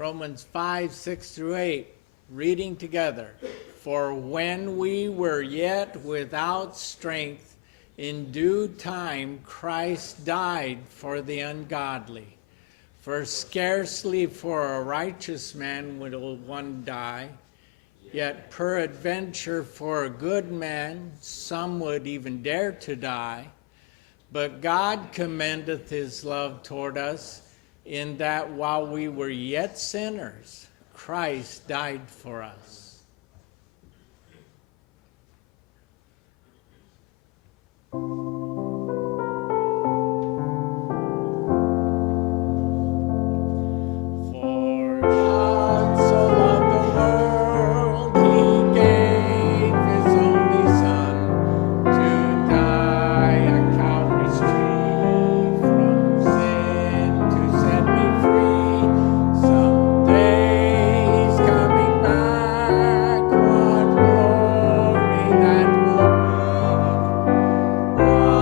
Romans 5, 6 through 8, reading together. For when we were yet without strength, in due time Christ died for the ungodly. For scarcely for a righteous man will one die, yet peradventure for a good man some would even dare to die. But God commendeth his love toward us, in that while we were yet sinners, Christ died for us. For God so loved the world, he gave his only Son to die on Calvary's tree. From sin to set me free. Someday he's coming back. What glory that will be.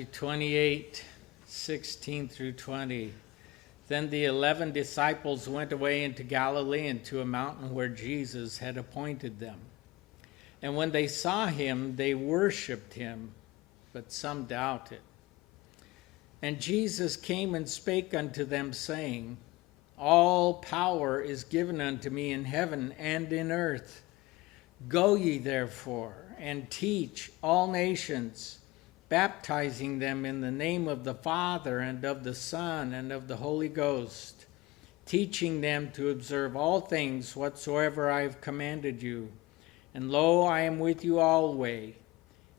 Matthew 28:16-20. Then the 11 disciples went away into Galilee and to a mountain where Jesus had appointed them. And when they saw him, they worshipped him, but some doubted. And Jesus came and spake unto them, saying, All power is given unto me in heaven and in earth. Go ye therefore, and teach all nations, baptizing them in the name of the Father, and of the Son, and of the Holy Ghost, teaching them to observe all things whatsoever I have commanded you. And lo, I am with you always,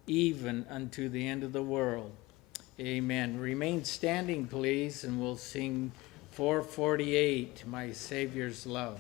even unto the end of the world. Amen. Remain standing, please, and we'll sing 448, My Savior's Love.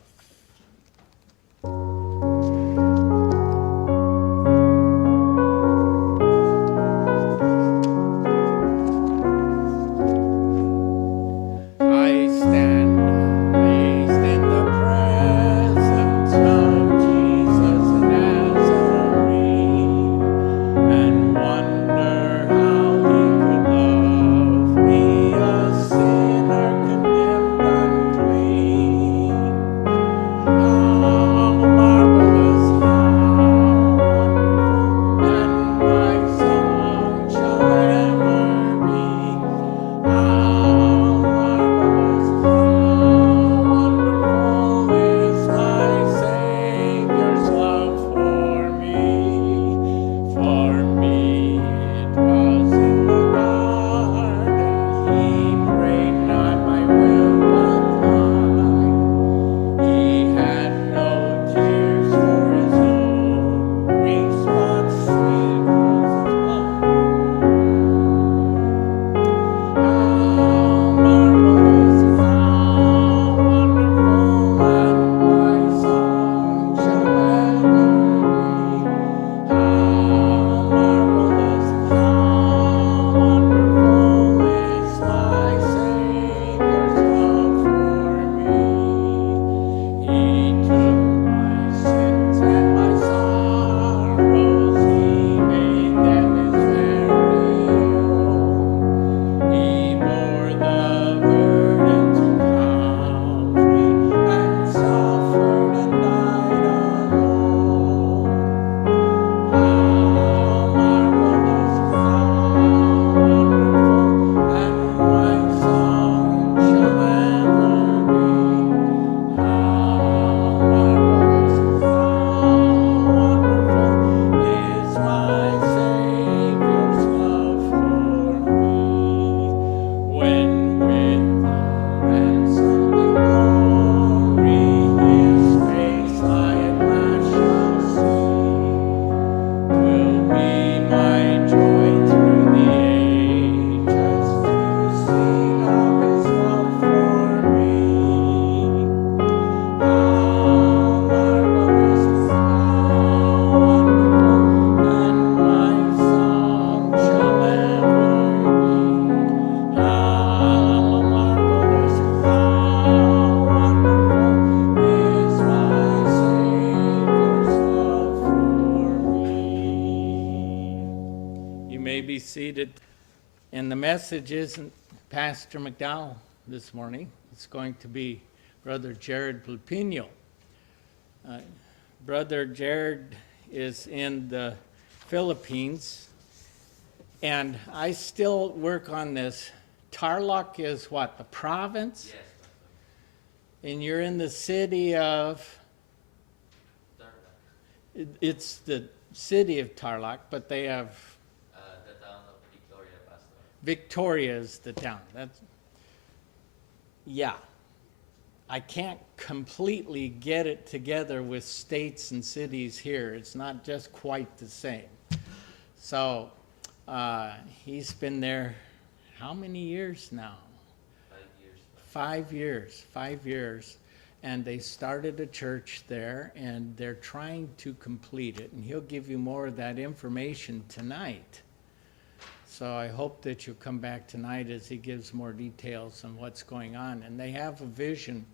Seated. And the message isn't Pastor McDowell this morning. It's going to be Brother Jared Plupino. Brother Jared is in the Philippines, and I still work on this. Tarlac is what, the province? Yes. And you're in the city of? Tarlac. It's the city of Tarlac, but they have The town of Victoria, Pastor. Victoria is the town. Yeah. I can't completely get it together with states and cities here. It's not just quite the same. So he's been there how many years now? 5 years. 5 years. And they started a church there, and they're trying to complete it. And he'll give you more of that information tonight. So I hope that you'll come back tonight as he gives more details on what's going on. And they have a vision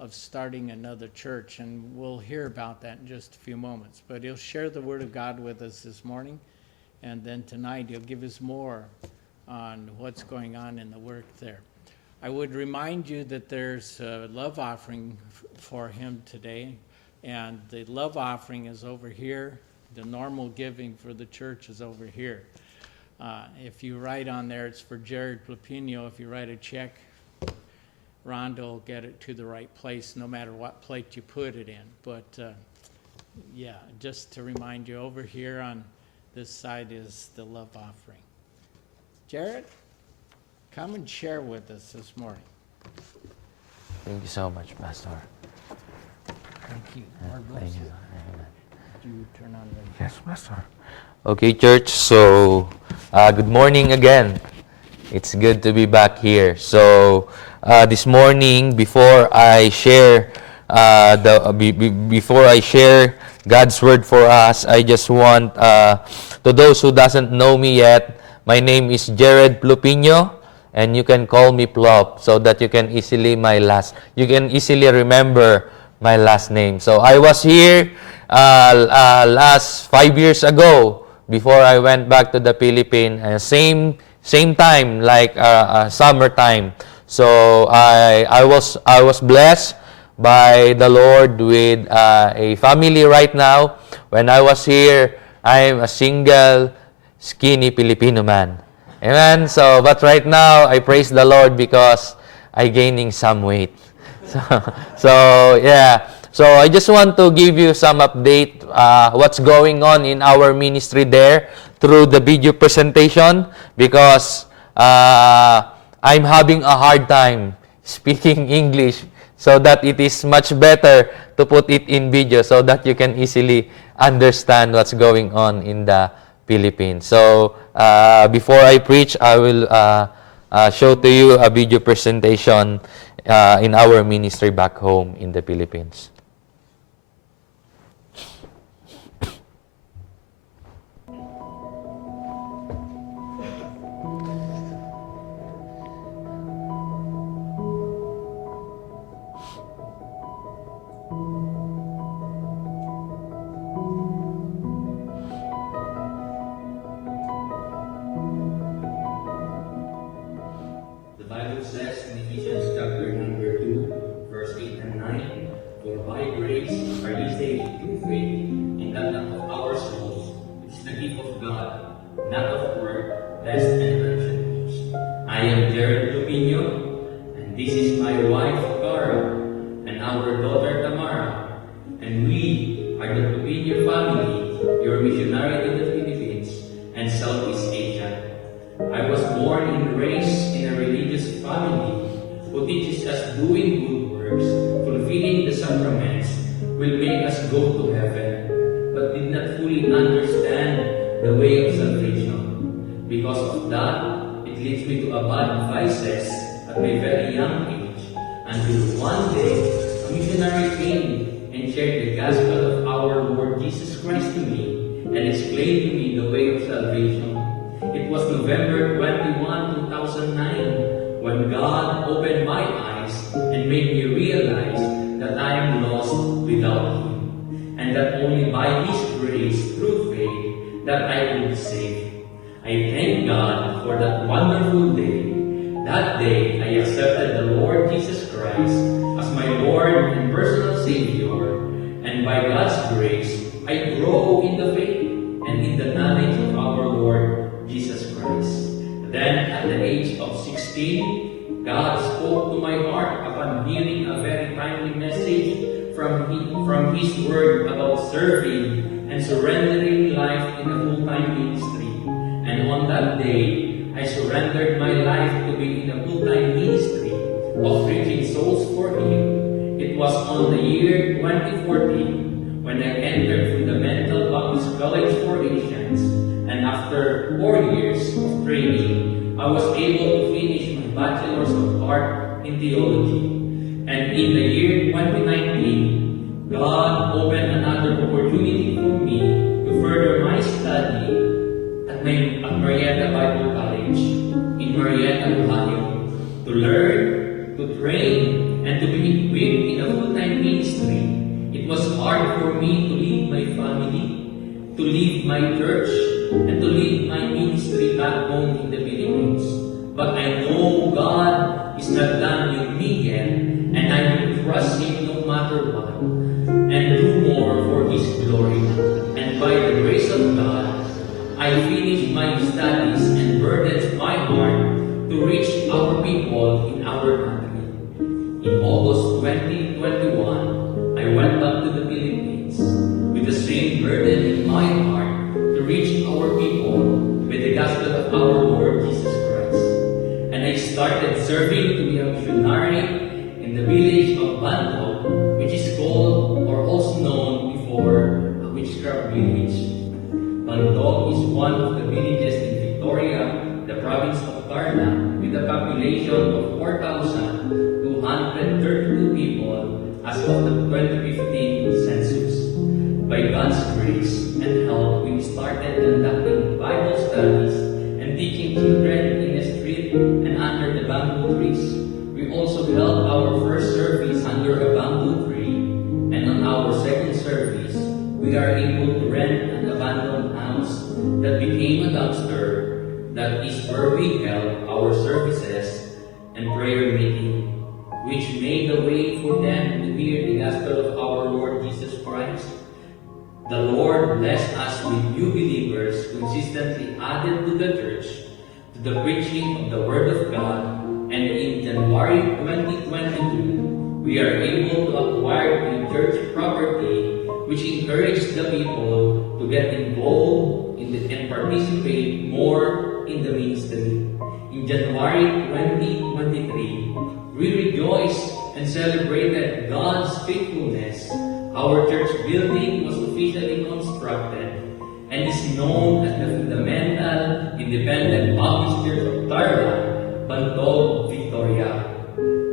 of starting another church, and we'll hear about that in just a few moments. But he'll share the Word of God with us this morning, and then tonight he'll give us more on what's going on in the work there. I would remind you that there's a love offering for him today, and the love offering is over here. The normal giving for the church is over here. If you write on there, it's for Jared Plapino. If you write a check, Rhonda will get it to the right place, no matter what plate you put it in. But yeah, just to remind you, over here on this side is the love offering. Jared, come and share with us this morning. Thank you so much, Pastor. Thank you. Lord bless Thank you. you. Would you turn on the... Yes, Pastor. Okay, church. So, good morning again. It's good to be back here. So, this morning, before I share before I share God's word for us, I just want to those who doesn't know me yet, my name is Jared Plupino, and you can call me Plop, so that you can easily remember my last name. So I was here last 5 years ago before I went back to the Philippines. Same time, like summertime. So I was blessed by the Lord with a family right now. When I was here, I'm a single, skinny Filipino man. Amen. So, but right now, I praise the Lord because I gaining some weight. So yeah. So I just want to give you some update what's going on in our ministry there through the video presentation, because I'm having a hard time speaking English, so that it is much better to put it in video so that you can easily understand what's going on in the Philippines. So before I preach, I will show to you a video presentation in our ministry back home in the Philippines. The Bible says in Ephesians chapter number 2, verse 8 and 9, "For by grace are ye saved through faith, and that not of ourselves, it is the gift of God, not of work, lest anyone should boast." I am Jared Plupino, and this is my wife Cara, and our daughter Tamara, and we are the Plupino family, your missionary to the Philippines and Southeast Asia. I was born and raised in a religious family who teaches us doing good works, fulfilling the sacraments, will make us go to heaven, but did not fully understand the way of salvation. Because of that, it leads me to bad vices at my very young age, until one day, a missionary came and shared the gospel of our Lord Jesus Christ to me and explained to me the way of salvation. It was November 21, 2009, when God opened my eyes and made me realize that I am lost without Him, and that only by His grace, through faith, that I will be saved. I thank God for that wonderful day. That day, I accepted the Lord Jesus Christ as my Lord and personal Savior, and by God's grace, I grow in the faith and in the knowledge of our Lord Jesus Christ. Then, at the age of 16, God spoke to my heart upon hearing a very timely message from His Word about serving and surrendering life in a full-time ministry. And on that day, I surrendered my life to be in a full-time ministry of reaching souls for Him. It was on the year 2014 when I entered Fundamental Baptist College for Asians, and after 4 years of training, I was able to finish my Bachelor's of Art in Theology. And in the year 2019, God opened another opportunity for me to further my study at Marietta Bible College in Marietta, Ohio, to learn, to train, and to be equipped in a full-time ministry. It was hard for me to leave my family, to leave my church, and to lead my ministry back home in the Philippines. But I know God is not done with me yet, and I will trust Him no matter what, and do more for His glory. And by the grace of God, I finish my studies and burdens my heart to reach our people in our country. In August 2021, I went back to the Philippines with the same burden in my heart to reach our people with the gospel of our Lord Jesus Christ. And I started serving to be a missionary in the village of Banto, which is called or also known before a witchcraft village. Banto is one of the villages in Victoria, the province of Tarlac, with a population of 4,232 people as of the 2015 census. By God's grace and help, we started conducting Bible studies and teaching children in the street and under the bamboo trees. We also held our first service under a bamboo tree, and on our second service, we are able to rent an abandoned house that became a dumpster. That is where we held our services and prayer meeting, which made the way for them to hear the gospel of our Lord Jesus Christ. The Lord blessed us with new believers consistently added to the church, to the preaching of the Word of God, and in January 2022, we are able to acquire a church property which encouraged the people to get involved in and participate more in the ministry. In January 2023, we rejoiced and celebrated God's faithfulness. Our church building was officially constructed and is known as the Fundamental Independent Baptist Church of Tarlac, Banto, Victoria.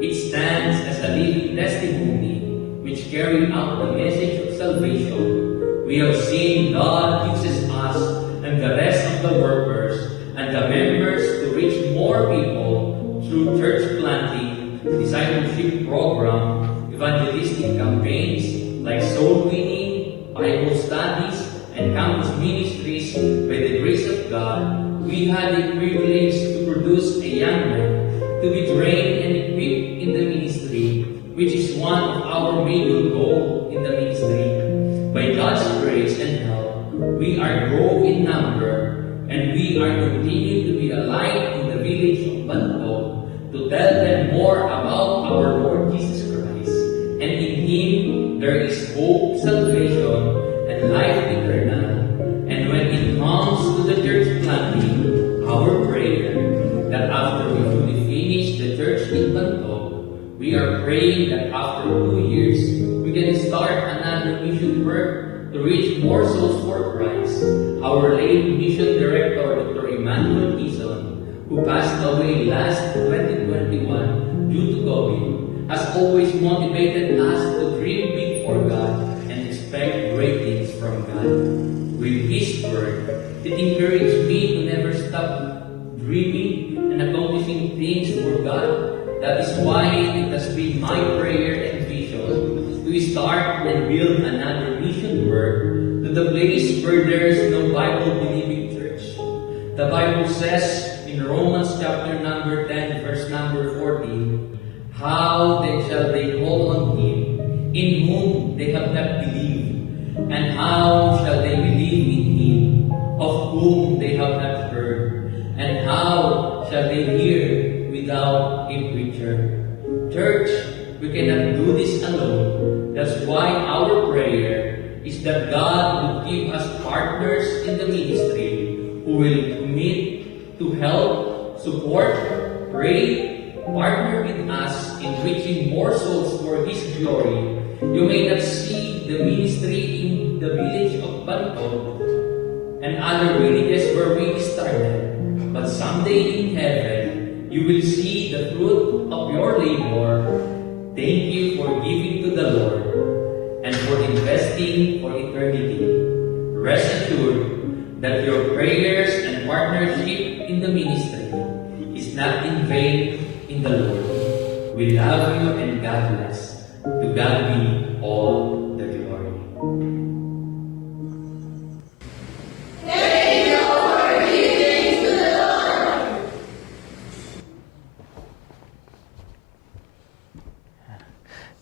It stands as a living testimony which carries out the message of salvation. We have seen God uses us and the rest of the workers and the members to reach more people through church planting, discipleship program, evangelistic campaigns like soul winning, Bible studies, and campus ministries. By the grace of God, we had the privilege to produce a young man to be trained and equipped in the ministry, which is one of our major goals in the ministry. By God's grace and help, we are growing in number, and we are continuing to be a light in the village of Banto to tell them more about our Lord Jesus Christ. And in Him there is hope, salvation, and life eternal. And when it comes to the church planting, our prayer that after we fully finish the church in Banto, we are praying that after 2 years, we can start another mission work to reach more souls for Christ. Our late mission director, Dr. Emmanuel Tison, who passed away last 2021 due to COVID, has always motivated us to dream big for God and expect great things from God. With His word, it encouraged me to never stop dreaming and accomplishing things for God. That is why it has been my prayer and vision to start and build another mission work to the place where there is no Bible-believing church. The Bible says in Romans chapter number 10, verse number 14, how then shall they call on Him in whom they have not believed? And how shall they believe in Him of whom they have not heard? And how shall they hear without a preacher? Church, we cannot do this alone. That's why our prayer is that God would give us partners in the ministry who will commit to help, support, pray, partner with us in reaching more souls for His glory. You may not see the ministry in the village of Banto and other villages where we started, but someday in heaven, you will see the fruit of your labor. Thank you for giving to the Lord and for investing for eternity. Rest assured that your prayers and partnership in the ministry is not in vain in the Lord. We love you and God bless. To God be all the glory. Thank you.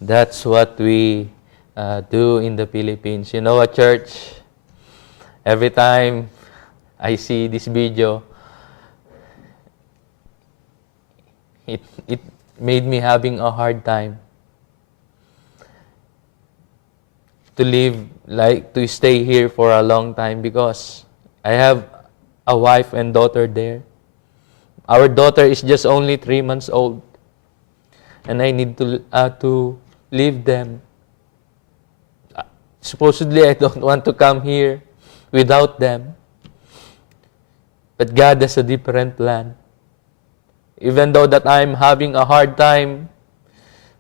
That's what we do in the Philippines. You know what, church? Every time I see this video, it made me having a hard time to live, like to stay here for a long time, because I have a wife and daughter there. Our daughter is just only 3 months old, and I need to leave them. Supposedly, I don't want to come here without them. But God has a different plan. Even though that I'm having a hard time,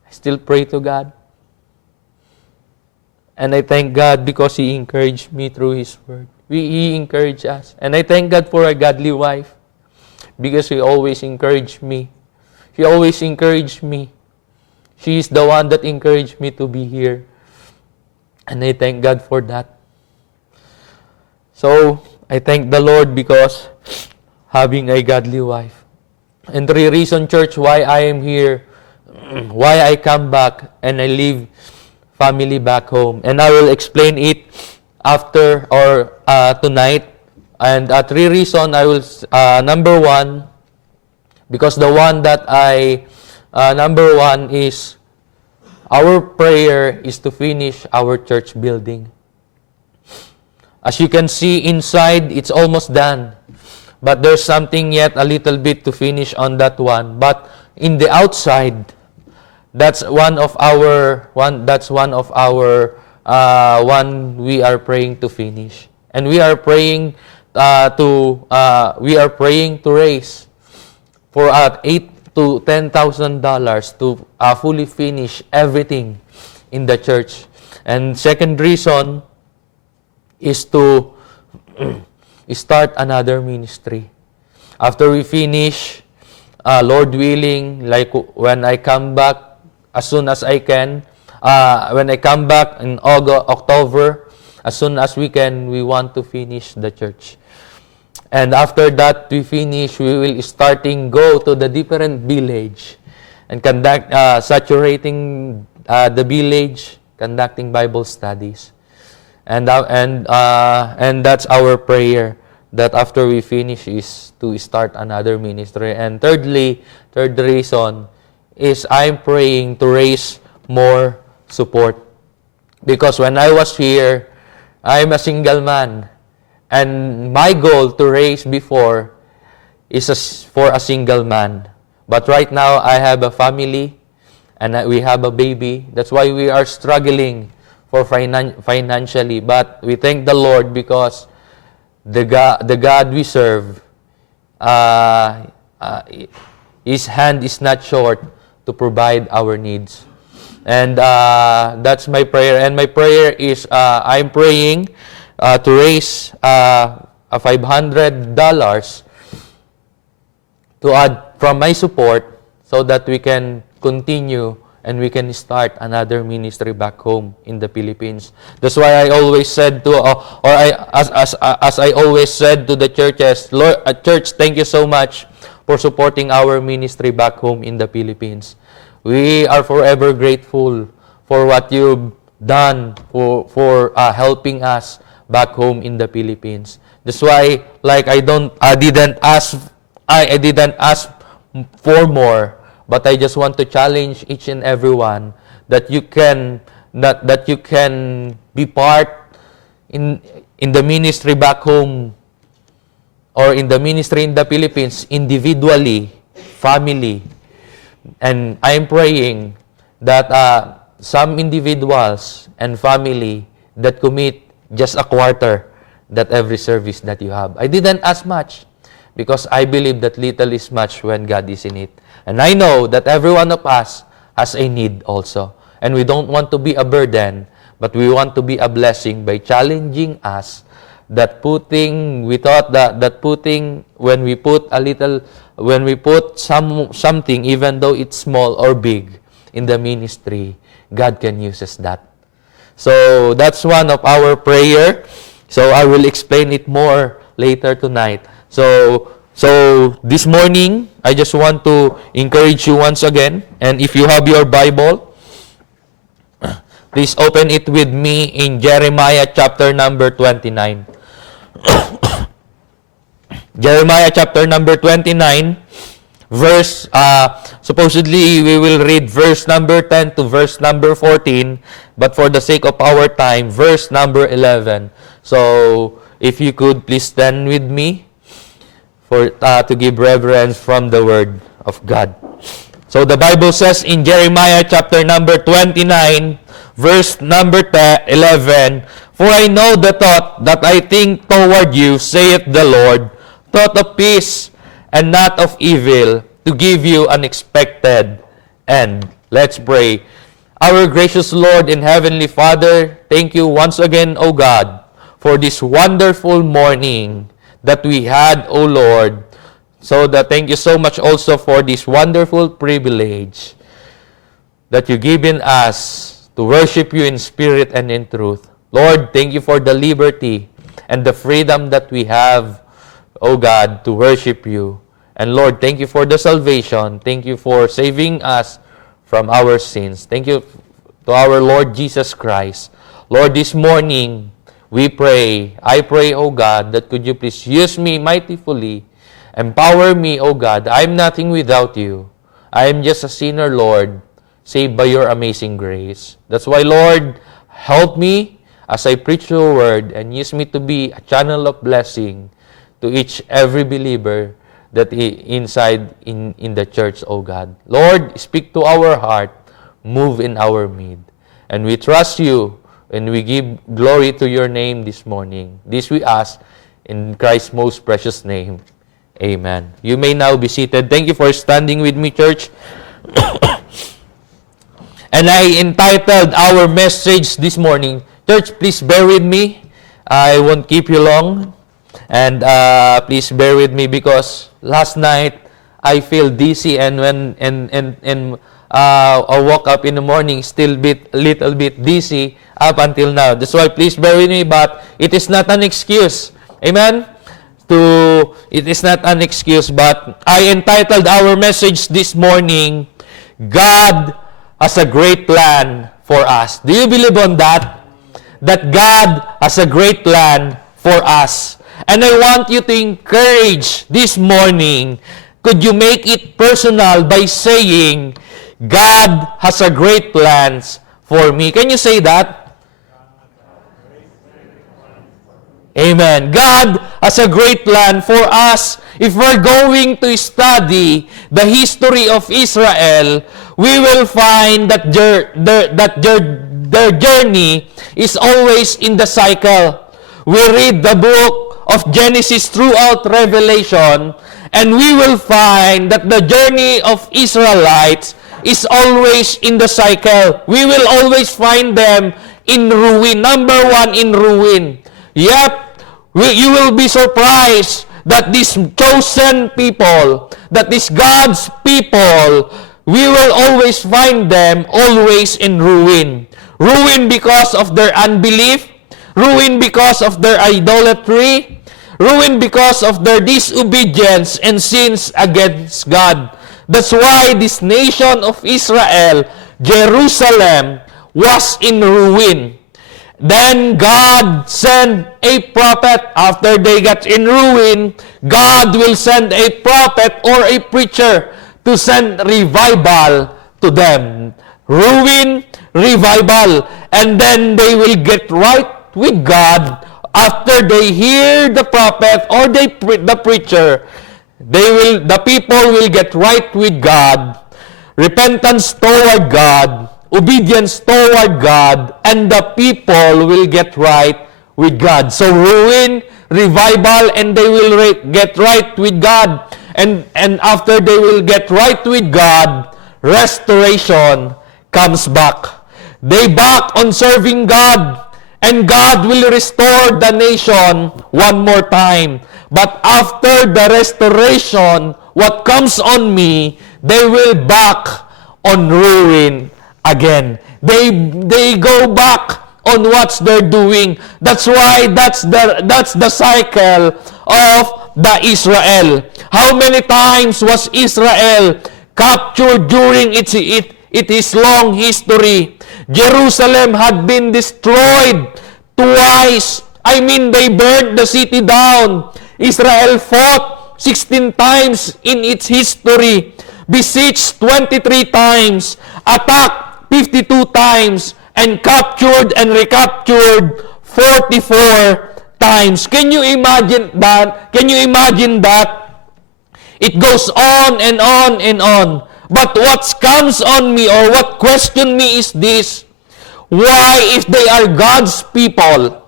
I still pray to God. And I thank God because He encouraged me through His Word. He encouraged us. And I thank God for a godly wife, because He always encouraged me. She always encouraged me. She is the one that encouraged me to be here. And I thank God for that. So, I thank the Lord because having a godly wife. And 3 reasons, church, why I am here, why I come back and I leave family back home. And I will explain it after or tonight. And 3 reasons, I will, number 1, because the one that number 1 is, our prayer is to finish our church building. As you can see inside, it's almost done. But there's something yet a little bit to finish on that one. But in the outside, that's one of our one we are praying to finish. And we are praying to raise for $8,000 to $10,000 to fully finish everything in the church. And second reason is to start another ministry. After we finish, Lord willing, like when I come back as soon as I can, when I come back in October, as soon as we can, we want to finish the church. And after that we finish, we will go to the different village and conduct, saturating the village, conducting Bible studies. And that's our prayer, that after we finish is to start another ministry. And third reason is I'm praying to raise more support. Because when I was here, I'm a single man. And my goal to raise before is for a single man. But right now, I have a family and we have a baby. That's why we are struggling for financially. But we thank the Lord because the God we serve, His hand is not short to provide our needs. And that's my prayer. And my prayer is, I'm praying to raise $500 to add from my support so that we can continue and we can start another ministry back home in the Philippines. That's why I always said to, as I always said to the churches, Lord, church, thank you so much for supporting our ministry back home in the Philippines. We are forever grateful for what you've done for helping us back home in the Philippines. That's why, like, I didn't ask for more, but I just want to challenge each and everyone that you can be part in the ministry back home or in the ministry in the Philippines individually, family. And I'm praying that some individuals and family that commit just a quarter that every service that you have. I didn't ask much because I believe that little is much when God is in it. And I know that every one of us has a need also. And we don't want to be a burden, but we want to be a blessing by challenging us that when we put something, even though it's small or big, in the ministry, God can use that. So that's one of our prayer. So I will explain it more later tonight. So this morning, I just want to encourage you once again. And if you have your Bible, Please open it with me in Jeremiah chapter number 29. Jeremiah chapter number 29, verse, supposedly we will read verse number 10 to verse number 14, but for the sake of our time, verse number 11. So, if you could please stand with me for to give reverence from the word of God. So the Bible says in Jeremiah chapter number 29, verse number 11, For I know the thought that I think toward you, saith the Lord, thought of peace and not of evil, to give you an expected end. Let's pray. Our gracious Lord and Heavenly Father, thank you once again, O God, for this wonderful morning that we had, O Lord. So thank you so much also for this wonderful privilege that you've given us to worship you in spirit and in truth. Lord, thank you for the liberty and the freedom that we have, O God, to worship you. And Lord, thank you for the salvation. Thank you for saving us from our sins. Thank you to our Lord Jesus Christ. Lord, this morning, we pray, I pray, O God, that could you please use me mightily, empower me, O God. I am nothing without you. I am just a sinner, Lord, saved by your amazing grace. That's why, Lord, help me as I preach your word and use me to be a channel of blessing to each every believer that inside in the church, O God. Lord, speak to our heart, move in our mid. And we trust you and we give glory to your name this morning. This we ask in Christ's most precious name. Amen. You may now be seated. Thank you for standing with me, church. And I entitled our message this morning, church, please bear with me. I won't keep you long. And please bear with me because last night I feel dizzy, and when I woke up in the morning still little bit dizzy up until now. That's why please bear with me, but it is not an excuse. Amen? It is not an excuse, but I entitled our message this morning, God has a great plan for us. Do you believe on that? That God has a great plan for us. And I want you to encourage this morning, could you make it personal by saying, God has a great plans for me. Can you say that? Amen. God has a great plan for us. If we're going to study the history of Israel, we will find that their journey is always in the cycle. We read the book of Genesis throughout Revelation, and we will find that the journey of Israelites is always in the cycle. We will always find them in ruin. Number one, in ruin. Yep, you will be surprised that these chosen people, that these God's people, we will always find them always in ruin. Ruin because of their unbelief, ruin because of their idolatry, ruin because of their disobedience and sins against God. That's why this nation of Israel, Jerusalem, was in ruin. Then God sent a prophet. After they got in ruin, God will send a prophet or a preacher to send revival to them. Ruin, revival. And then they will get right with God after they hear the prophet or the preacher. The people will get right with God, repentance toward God, obedience toward God, and the people will get right with God. So ruin, revival, and they will get right with God. And after they will get right with God, restoration comes back. They back on serving God, and God will restore the nation one more time. But after the restoration, what comes on me, they will back on ruin again. They go back on what they're doing. That's why that's the cycle of the Israel. How many times was Israel captured during its It is long history. Jerusalem had been destroyed twice. I mean, they burned the city down. Israel fought 16 times in its history, besieged 23 times, attacked 52 times, and captured and recaptured 44 times. Can you imagine that? Can you imagine that? It goes on and on and on. But what comes on me or what question me is this: why, if they are God's people,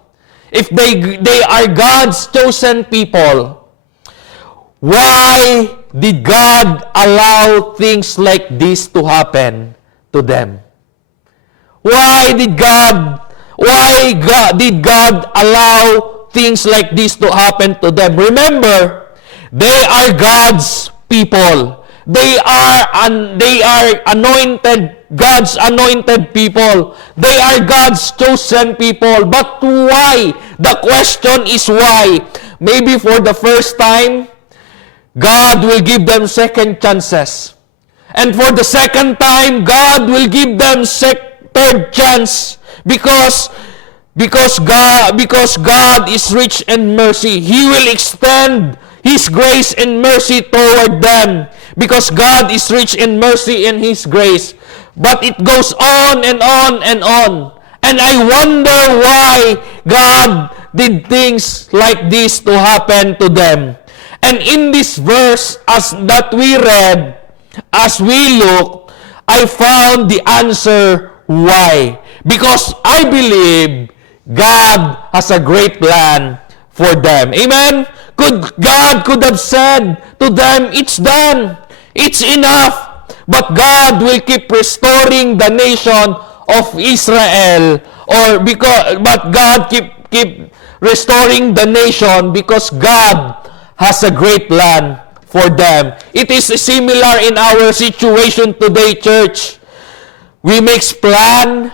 if they are God's chosen people, why did God allow things like this to happen to them? Why did God allow things like this to happen to them? Remember, they are God's people. They are anointed, God's anointed people. They are God's chosen people. But why? The question is why. Maybe for the first time, God will give them second chances. And for the second time, God will give them third chance. Because God is rich in mercy. He will extend His grace and mercy toward them. Because God is rich in mercy and His grace. But it goes on and on and on. And I wonder why God did things like this to happen to them. And in this verse, as that we read, as we look, I found the answer why. Because I believe God has a great plan for them. Amen? God could have said to them, it's done. It's enough. But God will keep restoring the nation of Israel. But God keep restoring the nation because God has a great plan for them. It is similar in our situation today, church. We make plans,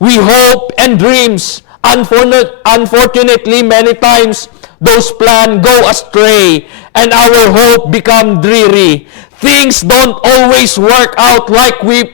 we hope and dreams. Unfortunately, many times, those plans go astray and our hope become dreary. Things don't always work out like we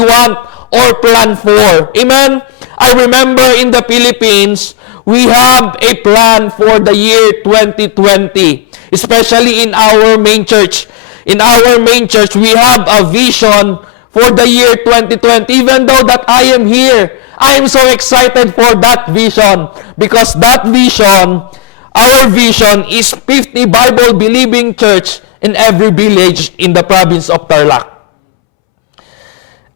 want or plan for. Amen? I remember in the Philippines, we have a plan for the year 2020, especially in our main church. In our main church, we have a vision for the year 2020. Even though that I am here, I am so excited for that vision because that vision, our vision is 50 Bible-believing church in every village in the province of Tarlac.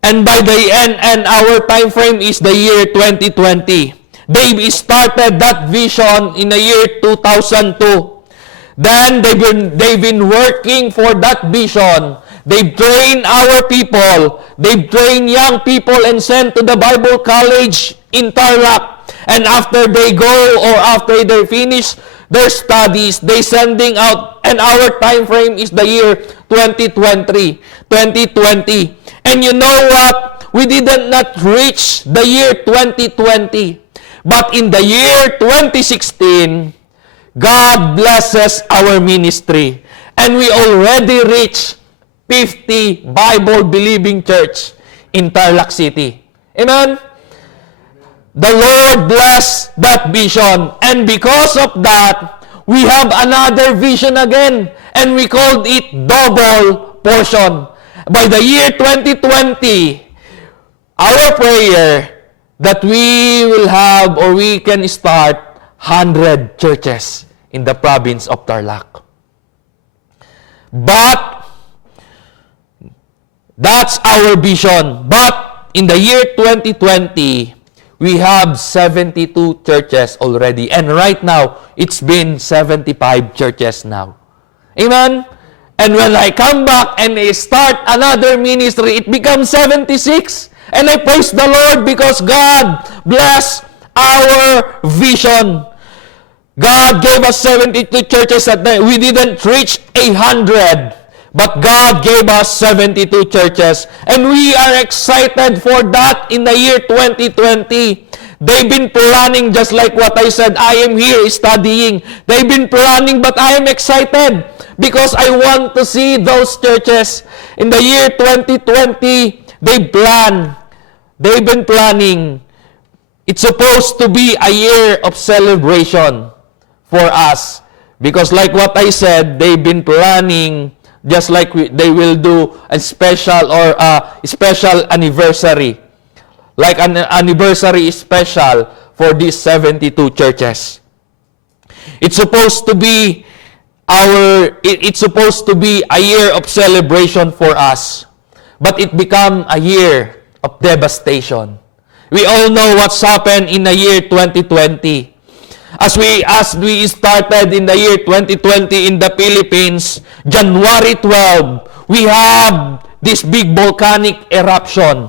And by the end, and our time frame is the year 2020. They started that vision in the year 2002. Then they've been working for that vision. They've trained our people. They've trained young people and sent to the Bible college in Tarlac. And after they go or after they finish their studies, they sending out. And our time frame is the year 2020. And you know what? We did not reach the year 2020. But in the year 2016, God blesses our ministry. And we already reached 50 Bible-believing church in Tarlac City. Amen? The Lord blessed that vision. And because of that, we have another vision again. And we called it double portion. By the year 2020, our prayer that we will have or we can start 100 churches in the province of Tarlac. But that's our vision. But in the year 2020, we have 72 churches already. And right now, it's been 75 churches now. Amen? And when I come back and I start another ministry, it becomes 76. And I praise the Lord because God bless our vision. God gave us 72 churches that we didn't reach 100. But God gave us 72 churches. And we are excited for that in the year 2020. They've been planning just like what I said. I am here studying. They've been planning, but I am excited because I want to see those churches. In the year 2020, they've been planning. It's supposed to be a year of celebration for us. Because like what I said, they've been planning just like they will do a special or a special anniversary. Like an anniversary special for these 72 churches. It's supposed to be it's supposed to be a year of celebration for us. But it became a year of devastation. We all know what's happened in the year 2020. As we started in the year 2020 in the Philippines, January 12, we have this big volcanic eruption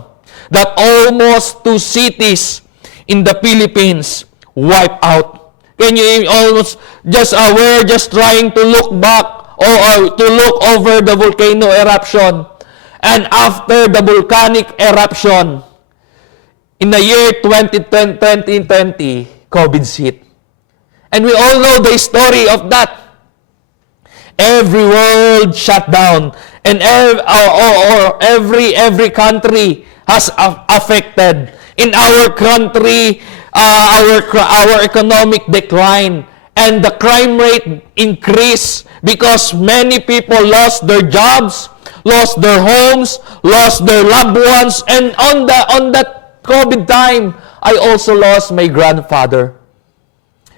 that almost 2 cities in the Philippines wiped out. Can you almost we're just trying to look back or to look over the volcano eruption. And after the volcanic eruption, in the year 2020, COVID hit. And we all know the story of that. Every world shut down. And every country has affected. In our country, our economic decline. And the crime rate increased because many people lost their jobs, lost their homes, lost their loved ones. And on that COVID time, I also lost my grandfather.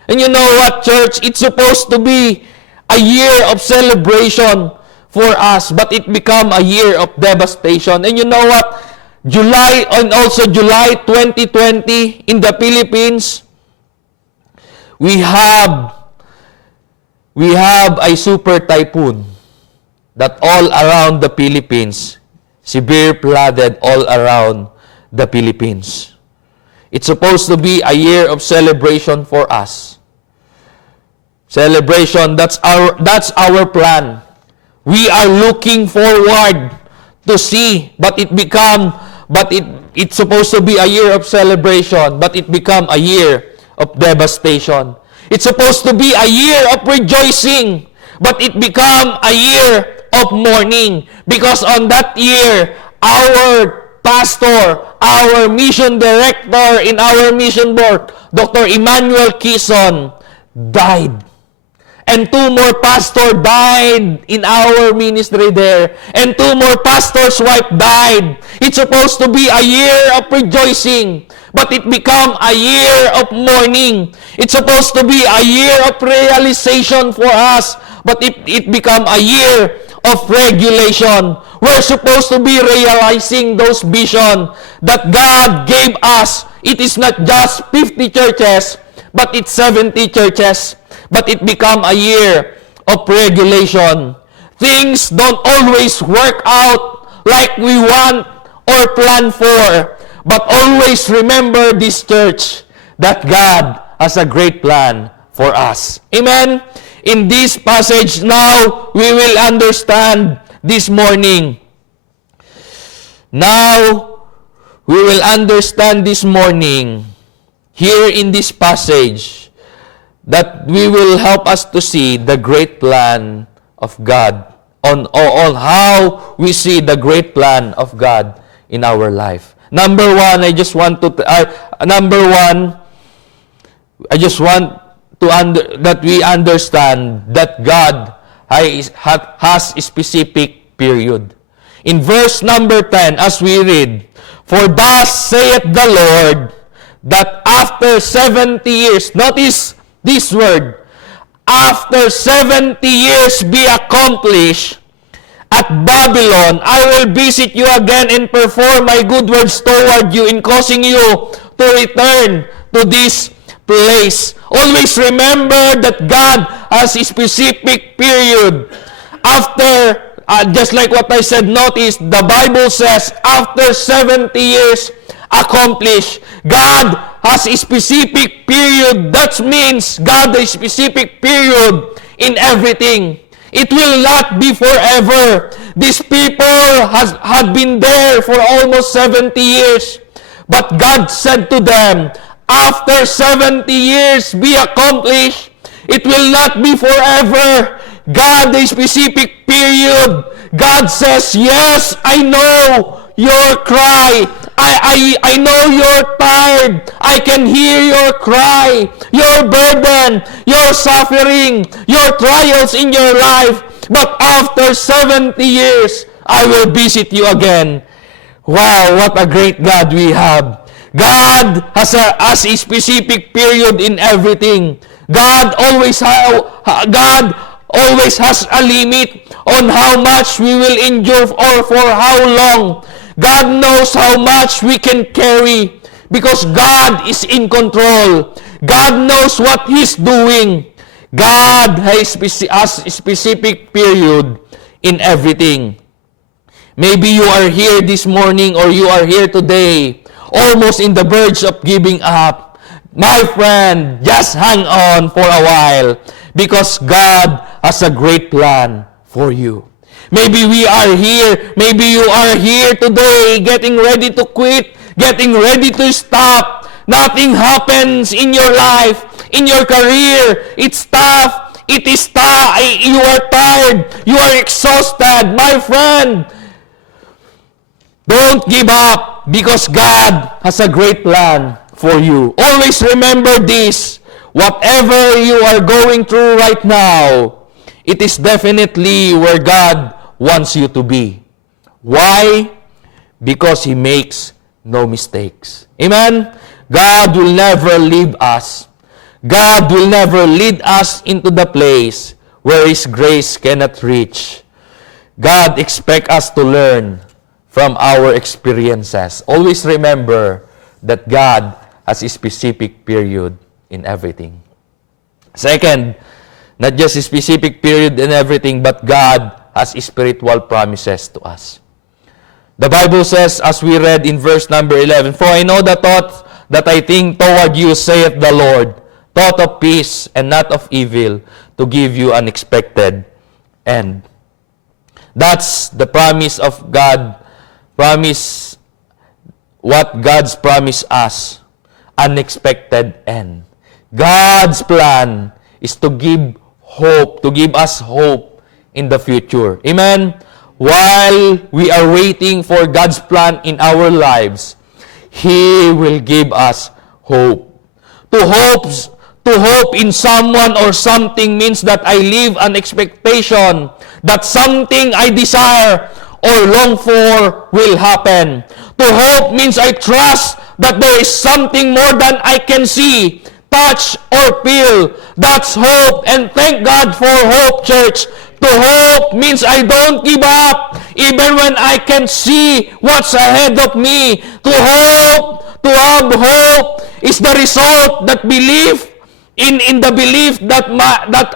And you know what, church? It's supposed to be a year of celebration for us, but it became a year of devastation. And you know what? July 2020 in the Philippines, we have a super typhoon that all around the Philippines, severe flooded all around the Philippines. It's supposed to be a year of celebration for us. Celebration, that's our plan. We are looking forward to see, it's supposed to be a year of celebration, but it become a year of devastation. It's supposed to be a year of rejoicing, but it become a year of mourning. Because on that year, our pastor, our mission director in our mission board, Dr. Emmanuel Quezon, died. And 2 more pastors died in our ministry there. And 2 more pastors' wife died. It's supposed to be a year of rejoicing, but it become a year of mourning. It's supposed to be a year of realization for us, but it become a year of regulation. We're supposed to be realizing those visions that God gave us. It is not just 50 churches, but it's 70 churches. But it become a year of regulation. Things don't always work out like we want or plan for. But always remember this church, that God has a great plan for us. Amen? In this passage now, we will understand this morning. Now, we will understand this morning, here in this passage, that we will help us to see the great plan of God, on how we see the great plan of God in our life. Number one, I just want that we understand that God has a specific period. In verse number 10, as we read, "For thus saith the Lord, that after 70 years," notice this word, "after 70 years be accomplished at Babylon, I will visit you again and perform my good words toward you in causing you to return to this place." Always remember that God has a specific period. After, just like what I said, notice, the Bible says, after 70 years accomplished. God has a specific period. That means God has a specific period in everything. It will not be forever. These people had been there for almost 70 years. But God said to them, after 70 years be accomplished, it will not be forever. God, a specific period. God says, yes, I know your cry. I know you're tired. I can hear your cry, your burden, your suffering, your trials in your life. But after 70 years, I will visit you again. Wow, what a great God we have. God has a specific period in everything. God always has a limit on how much we will endure or for how long. God knows how much we can carry because God is in control. God knows what He's doing. God has a specific period in everything. Maybe you are here this morning or you are here today, almost in the verge of giving up. My friend, just hang on for a while because God has a great plan for you. Maybe we are here, maybe you are here today getting ready to quit, getting ready to stop. Nothing happens in your life, in your career. It's tough. It is tough. You are tired. You are exhausted. My friend, don't give up because God has a great plan for you. Always remember this. Whatever you are going through right now, it is definitely where God wants you to be. Why? Because He makes no mistakes. Amen? God will never leave us. God will never lead us into the place where His grace cannot reach. God expects us to learn from our experiences. Always remember that God has a specific period in everything. Second, not just a specific period in everything, but God has spiritual promises to us. The Bible says, as we read in verse number 11, "For I know the thoughts that I think toward you, saith the Lord, thought of peace and not of evil, to give you an expected end." That's the promise of God. Promise, what God's promised us, unexpected end. God's plan is to give hope, to give us hope in the future. Amen? While we are waiting for God's plan in our lives, He will give us hope. To hope in someone or something means that I live an expectation that something I desire or long for will happen. To hope means I trust that there is something more than I can see, touch, or feel. That's hope, and thank God for hope, church. To hope means I don't give up even when I can see what's ahead of me. To hope, to have hope is the result that belief in the belief that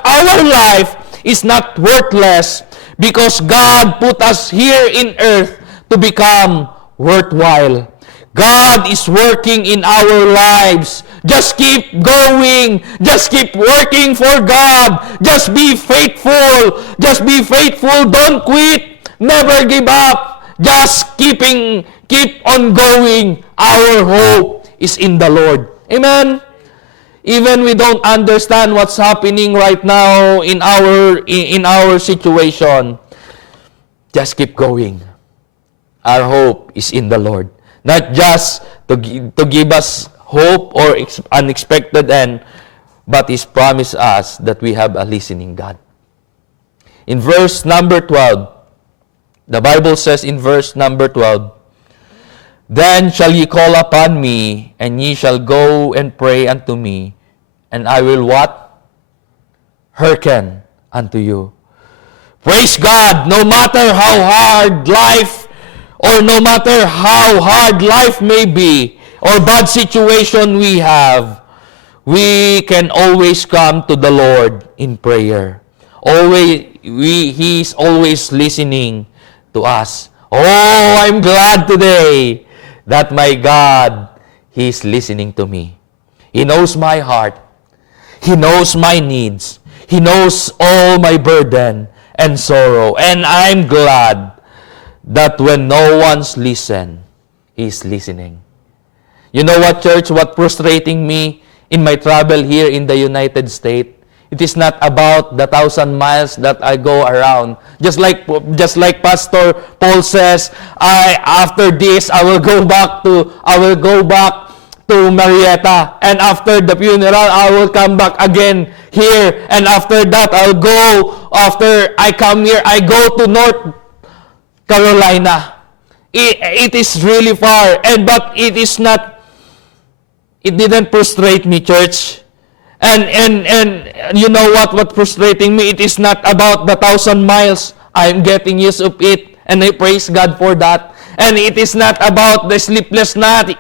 our life is not worthless because God put us here in earth to become worthwhile. God is working in our lives. Just keep going. Just keep working for God. Just be faithful. Just be faithful. Don't quit. Never give up. Just keep on going. Our hope is in the Lord. Amen? Even we don't understand what's happening right now in our situation, just keep going. Our hope is in the Lord. Not just to give us hope or unexpected end, but He's promised us that we have a listening God. In verse number 12, the Bible says in verse number 12, "Then shall ye call upon me, and ye shall go and pray unto me, and I will" what? "Hearken unto you." Praise God! No matter how hard life, or no matter how hard life may be, or bad situation we have, we can always come to the Lord in prayer. He is always listening to us. Oh, I'm glad today that my God, He is listening to me. He knows my heart. He knows my needs. He knows all my burden and sorrow. And I'm glad that when no one's listen, He's listening. You know what, church? What frustrating me in my travel here in the United States? It is not about the 1,000 miles that I go around. Just like Pastor Paul says, after this I will go back to Marietta, and after the funeral I will come back again here, and after that after I come here I go to North Carolina. It is really far, but it didn't frustrate me, church. And you know what frustrating me? It is not about the 1,000 miles. I'm getting used of it, and I praise God for that. And it is not about the sleepless night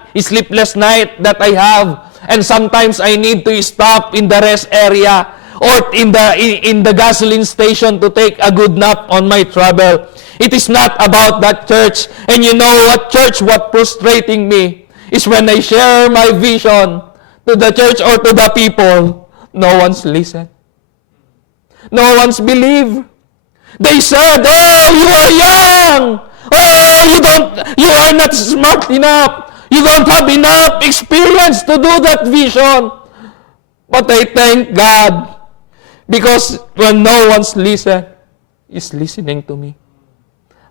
that I have. And sometimes I need to stop in the rest area or in the gasoline station to take a good nap on my travel. It is not about that, church. And you know what, church? What frustrating me is when I share my vision to the church or to the people, no one's listened. No one's believed. They said, "Oh, you are young. Oh, you are not smart enough. You don't have enough experience to do that vision." But I thank God, because when no one's listened, He's listening to me.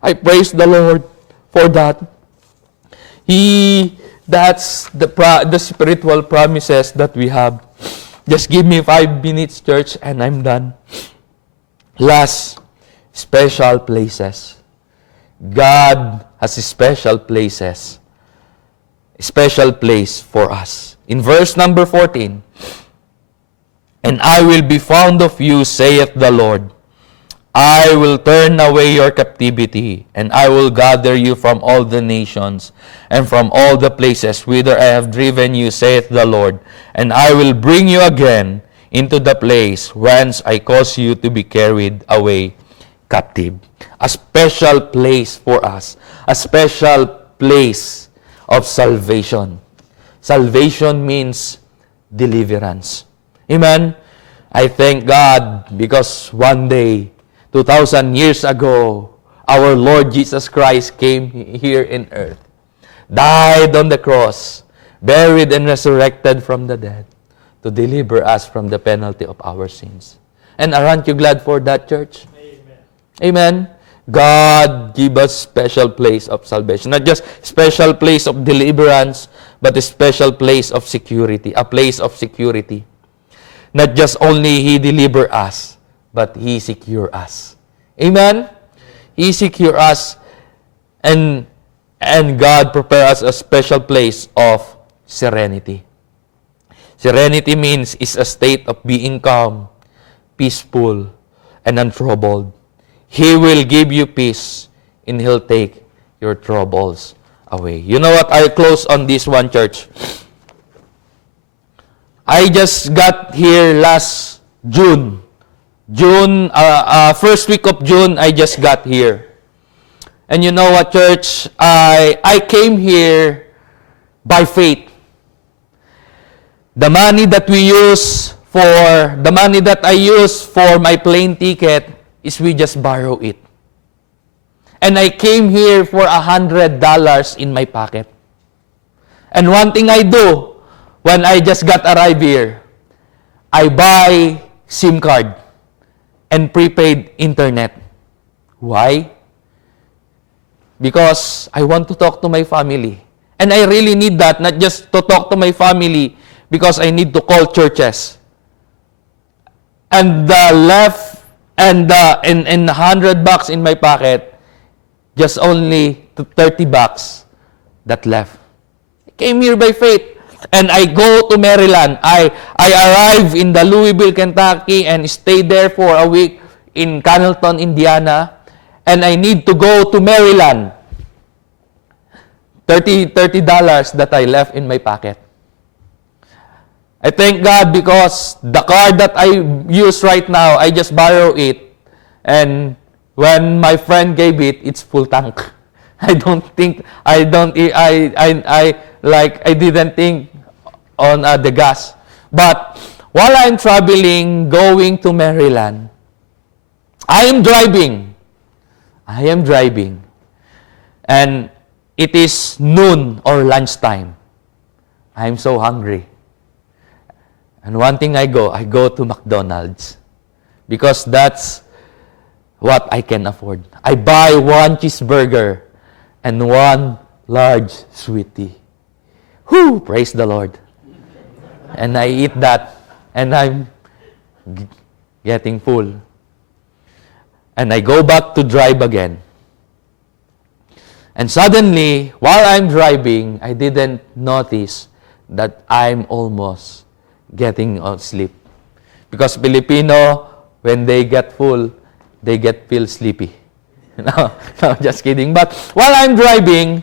I praise the Lord for that. That's the spiritual promises that we have. Just give me 5 minutes, church, and I'm done. Last, special places. God has special places. Special place for us. In verse number 14, "And I will be found of you, saith the Lord. I will turn away your captivity, and I will gather you from all the nations, and from all the places whither I have driven you, saith the Lord. And I will bring you again into the place whence I caused you to be carried away captive." A special place for us. A special place of salvation. Salvation means deliverance. Amen? I thank God because one day, 2,000 years ago, our Lord Jesus Christ came here in earth, died on the cross, buried and resurrected from the dead to deliver us from the penalty of our sins. And aren't you glad for that, church? Amen. Amen. God give us special place of salvation. Not just special place of deliverance, but a special place of security. A place of security. Not just only He deliver us, but He secure us. Amen? He secure us, and God prepare us a special place of serenity. Serenity means is a state of being calm, peaceful, and untroubled. He will give you peace, and He'll take your troubles away. You know what? I'll close on this one, church. I just got here last June. First week of June, I just got here. And you know what, church? I came here by faith. The money that I use for my plane ticket is we just borrow it. And I came here for $100 in my pocket. And one thing I do when I just got arrived here, I buy SIM card and prepaid internet. Why? Because I want to talk to my family. And I really need that, not just to talk to my family, because I need to call churches. And the left and $100 in my pocket, just only $30 that left. I came here by faith. And I go to Maryland. I arrive in the Louisville, Kentucky, and stay there for a week in Cannleton, Indiana. And I need to go to Maryland. $30 that I left in my pocket. I thank God because the car that I use right now, I just borrow it. And when my friend gave it, it's full tank. I didn't think on the gas. But while I'm traveling, going to Maryland, I am driving. And it is noon or lunchtime. I'm so hungry. And one thing I go to McDonald's. Because that's what I can afford. I buy 1 cheeseburger and 1 large sweetie. Whoo! Praise the Lord. And I eat that. And I'm getting full. And I go back to drive again. And suddenly, while I'm driving, I didn't notice that I'm almost getting asleep. Because Filipino, when they get full, they feel sleepy. No, just kidding. But while I'm driving,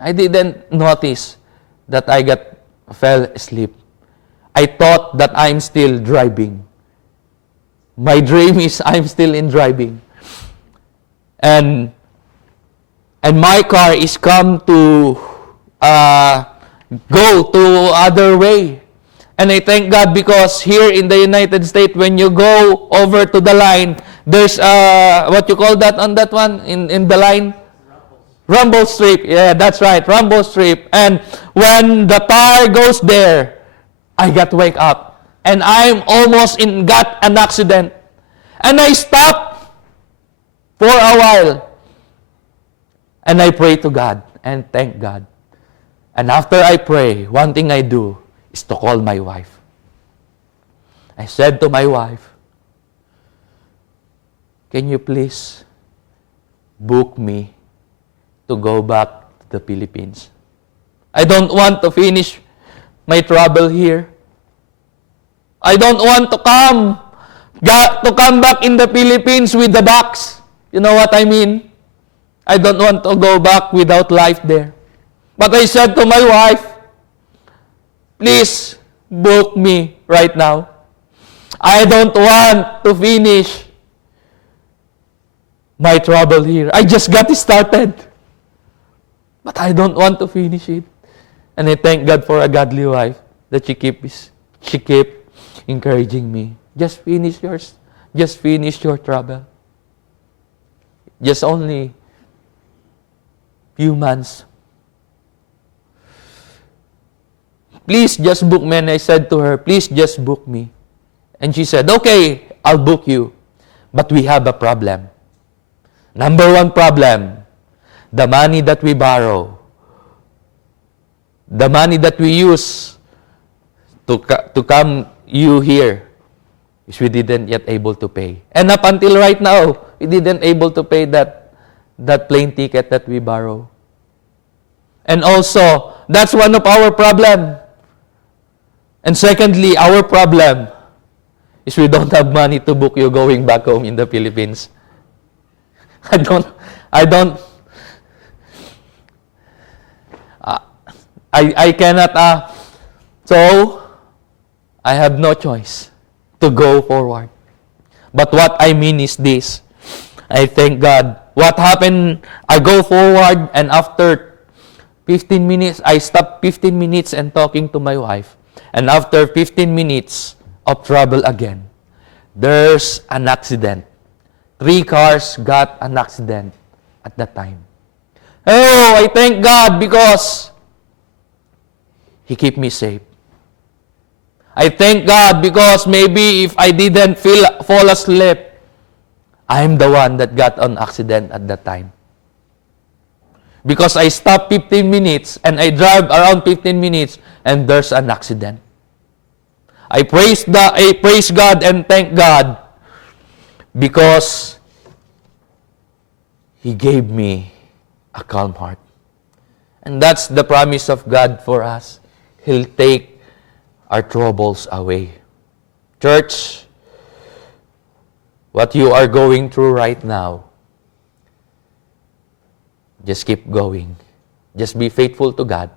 I didn't notice that I fell asleep. I thought that I'm still driving. My dream is I'm still in driving. And my car is come to go to other way. And I thank God because here in the United States, when you go over to the line, there's what you call that on that one in the line? Rumble strip. Yeah, that's right, rumble strip. And when the car goes there, I got wake up. And I'm almost got an accident. And I stopped for a while. And I pray to God and thank God. And after I pray, one thing I do is to call my wife. I said to my wife, can you please book me to go back to the Philippines? I don't want to finish my trouble here. I don't want to come back in the Philippines with the box. You know what I mean? I don't want to go back without life there. But I said to my wife, please book me right now. I don't want to finish my trouble here. I just got started. But I don't want to finish it. And I thank God for a godly wife that she kept encouraging me. Just finish yours. Just finish your trouble. Just only few months. Please just book me. And I said to her, please just book me. And she said, okay, I'll book you. But we have a problem. Number one problem, the money that we borrow, the money that we use to come you here, is we didn't yet able to pay. And up until right now, we didn't able to pay that plane ticket that we borrow. And also, that's one of our problem. And secondly, our problem is we don't have money to book you going back home in the Philippines. I cannot, so I have no choice to go forward. But what I mean is this, I thank God. What happened, I go forward and after 15 minutes, I stop 15 minutes and talking to my wife. And after 15 minutes of trouble again, there's an accident. 3 cars got an accident at that time. Oh, I thank God because He kept me safe. I thank God because maybe if I didn't fall asleep, I'm the one that got an accident at that time. Because I stopped 15 minutes and I drive around 15 minutes and there's an accident. I praise God and thank God because He gave me a calm heart. And that's the promise of God for us. He'll take our troubles away. Church, what you are going through right now, just keep going. Just be faithful to God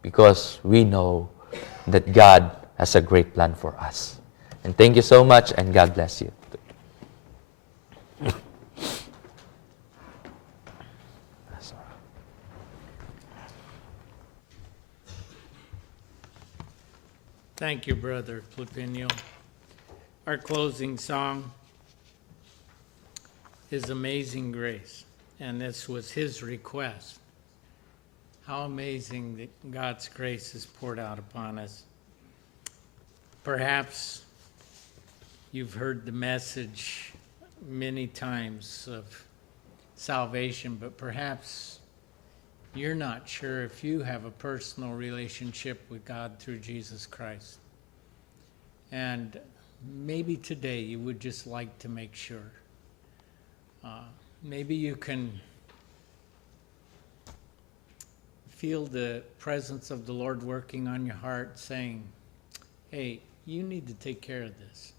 because we know that God has a great plan for us. And thank you so much and God bless you. Thank you, Brother Plutinio. Our closing song is Amazing Grace, and this was his request. How amazing that God's grace is poured out upon us. Perhaps you've heard the message many times of salvation, but perhaps you're not sure if you have a personal relationship with God through Jesus Christ. And maybe today you would just like to make sure. Maybe you can feel the presence of the Lord working on your heart, saying, hey, you need to take care of this.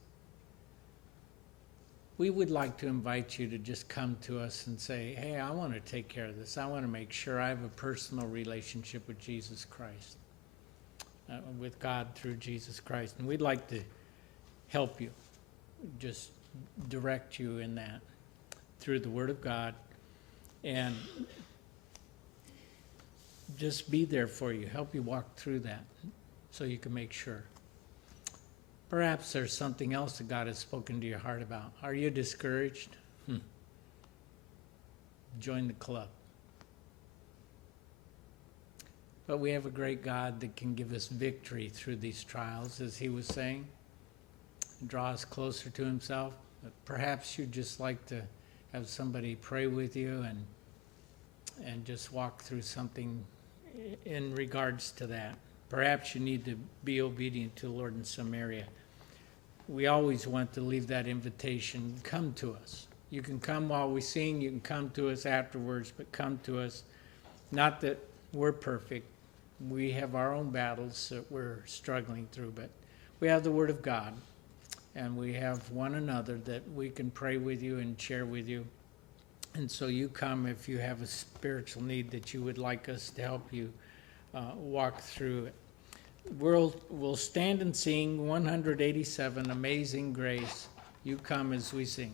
We would like to invite you to just come to us and say, hey, I want to take care of this. I want to make sure I have a personal relationship with Jesus Christ, with God through Jesus Christ. And we'd like to help you, just direct you in that through the Word of God, and just be there for you, help you walk through that so you can make sure. Perhaps there's something else that God has spoken to your heart about. Are you discouraged? Join the club. But we have a great God that can give us victory through these trials, as he was saying, draw us closer to himself. But perhaps you'd just like to have somebody pray with you and just walk through something in regards to that. Perhaps you need to be obedient to the Lord in some area. We always want to leave that invitation. Come to us. You can come while we sing. You can come to us afterwards, but come to us. Not that we're perfect. We have our own battles that we're struggling through, but we have the Word of God, and we have one another that we can pray with you and share with you. And so you come if you have a spiritual need that you would like us to help you walk through it. We'll stand and sing 187, Amazing Grace. You come as we sing.